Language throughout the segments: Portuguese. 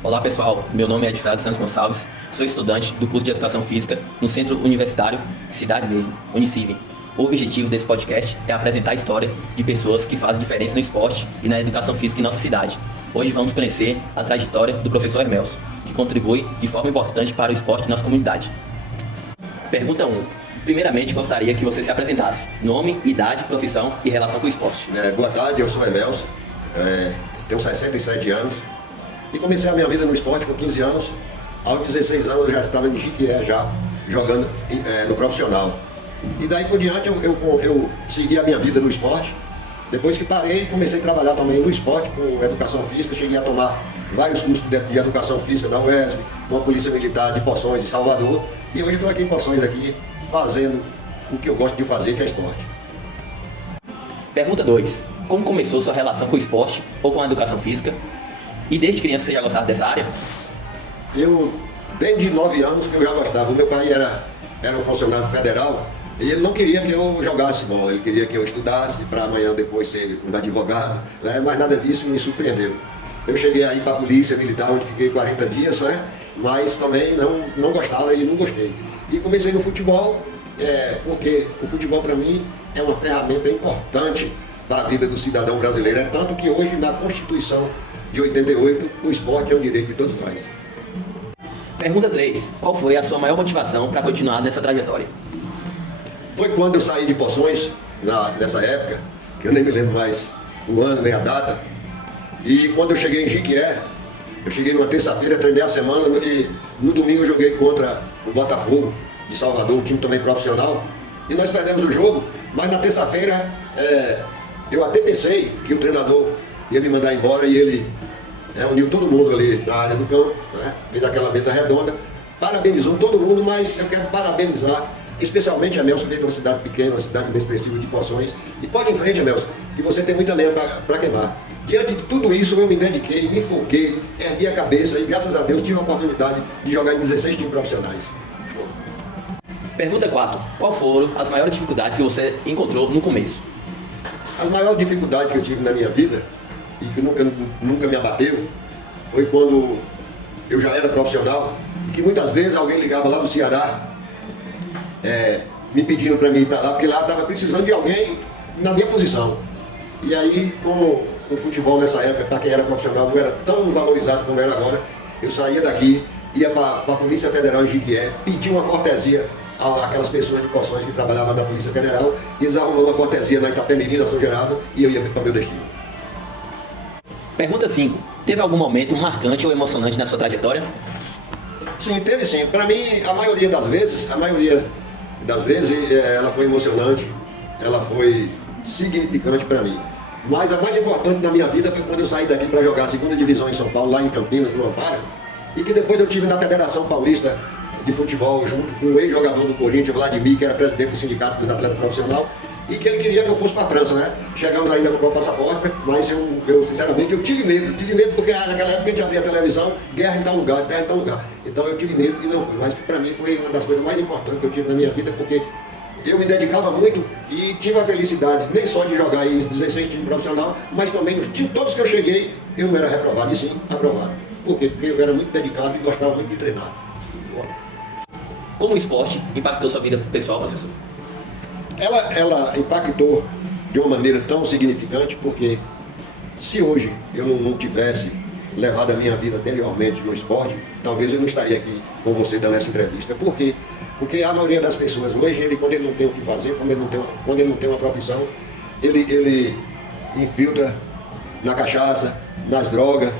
Olá pessoal, meu nome é Edfrásio Santos Gonçalves, sou estudante do curso de Educação Física no Centro Universitário Cidade Verde, Unicivem. O objetivo desse podcast é apresentar a história de pessoas que fazem diferença no esporte e na educação física em nossa cidade. Hoje vamos conhecer a trajetória do professor Hermelson, que contribui de forma importante para o esporte em nossa comunidade. Pergunta 1. Primeiramente, gostaria que você se apresentasse. Nome, idade, profissão e relação com o esporte. Boa tarde, eu sou Hermelson, tenho 67 anos e comecei a minha vida no esporte com 15 anos. Aos 16 anos eu já estava em Jiquié, já jogando no profissional. E daí por diante eu segui a minha vida no esporte. Depois que parei, comecei a trabalhar também no esporte com educação física. Cheguei a tomar vários cursos de educação física da UESB, com a Polícia Militar de Poções, de Salvador. E hoje estou aqui em Poções, aqui, fazendo o que eu gosto de fazer, que é esporte. Pergunta 2. Como começou sua relação com o esporte ou com a educação física? E desde criança você já gostava dessa área? Eu, desde 9 anos que eu já gostava. O meu pai era um funcionário federal e ele não queria que eu jogasse bola, ele queria que eu estudasse para amanhã depois ser um advogado, né? Mas nada disso me surpreendeu. Eu cheguei aí para a Polícia Militar, onde fiquei 40 dias, né? Mas também não gostava e não gostei. E comecei no futebol, porque o futebol para mim é uma ferramenta importante para a vida do cidadão brasileiro. É tanto que hoje, na Constituição de 88, o esporte é um direito de todos nós. Pergunta 3. Qual foi a sua maior motivação para continuar nessa trajetória? Foi quando eu saí de Poções, nessa época, que eu nem me lembro mais o ano nem a data, e quando eu cheguei em Jiquié, eu cheguei numa terça-feira, treinei a semana e no domingo eu joguei contra o Botafogo de Salvador, um time também profissional, e nós perdemos o jogo, mas na terça-feira eu até pensei que o treinador ia me mandar embora e ele uniu todo mundo ali na área do campo, né? Fez aquela mesa redonda, parabenizou todo mundo, mas eu quero parabenizar especialmente a Hermelson, que veio de uma cidade pequena, uma cidade inexpressiva de Poções. E pode ir em frente, Hermelson, que você tem muita lenha para queimar. Diante de tudo isso, eu me dediquei, me foquei, ergui a cabeça e, graças a Deus, tive a oportunidade de jogar em 16 times profissionais. Pergunta 4. Qual foram as maiores dificuldades que você encontrou no começo? As maiores dificuldades que eu tive na minha vida, e que nunca me abateu, foi quando eu já era profissional, e que muitas vezes alguém ligava lá do Ceará, me pedindo para mim ir para lá, porque lá estava precisando de alguém na minha posição. E aí, como o futebol nessa época, para quem era profissional, não era tão valorizado como era agora, eu saía daqui, ia para a Polícia Federal em Jiquié, pedia uma cortesia àquelas pessoas de Poções que trabalhavam na Polícia Federal, e eles arrumavam uma cortesia na Itapemirim, na São Geraldo, e eu ia para o meu destino. Pergunta 5. Teve algum momento marcante ou emocionante na sua trajetória? Sim, teve sim. Para mim, a maioria das vezes, ela foi emocionante, ela foi significante para mim. Mas a mais importante na minha vida foi quando eu saí daqui para jogar a segunda divisão em São Paulo, lá em Campinas, no Amparo, e que depois eu tive na Federação Paulista de Futebol, junto com o ex-jogador do Corinthians, Vladimir, que era presidente do Sindicato dos Atletas Profissionais, e que ele queria que eu fosse para a França, né? Chegamos ainda com o passaporte, mas eu sinceramente eu tive medo porque naquela época a gente abria a televisão, guerra em tal lugar, terra em tal lugar. Então eu tive medo e não fui, mas para mim foi uma das coisas mais importantes que eu tive na minha vida, porque eu me dedicava muito e tive a felicidade nem só de jogar em 16 times profissional, mas também nos times todos que eu cheguei, eu não era reprovado, e sim aprovado. Por quê? Porque eu era muito dedicado e gostava muito de treinar. Como o esporte impactou sua vida pessoal, professor? Ela impactou de uma maneira tão significante, porque se hoje eu não tivesse levado a minha vida anteriormente no esporte, talvez eu não estaria aqui com você dando essa entrevista. Por quê? Porque a maioria das pessoas hoje, quando ele não tem o que fazer, quando ele não tem uma profissão, ele infiltra na cachaça, nas drogas,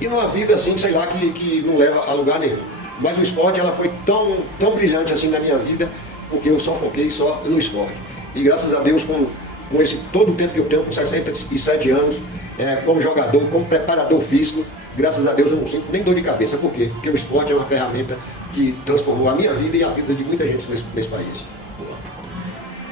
e numa vida assim, sei lá, que não leva a lugar nenhum. Mas o esporte, ela foi tão brilhante assim na minha vida, porque eu só foquei só no esporte. E graças a Deus, com todo o tempo que eu tenho, com 67 anos, como jogador, como preparador físico, graças a Deus eu não sinto nem dor de cabeça. Por quê? Porque o esporte é uma ferramenta que transformou a minha vida e a vida de muita gente nesse país.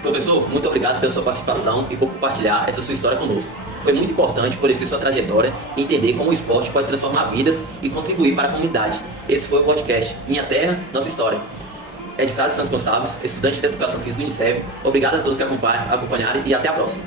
Professor, muito obrigado pela sua participação e por compartilhar essa sua história conosco. Foi muito importante conhecer sua trajetória e entender como o esporte pode transformar vidas e contribuir para a comunidade. Esse foi o podcast Minha Terra, Nossa História. Edfrásio Santos Gonçalves, estudante de Educação Física do Unicef. Obrigado a todos que acompanharam e até a próxima.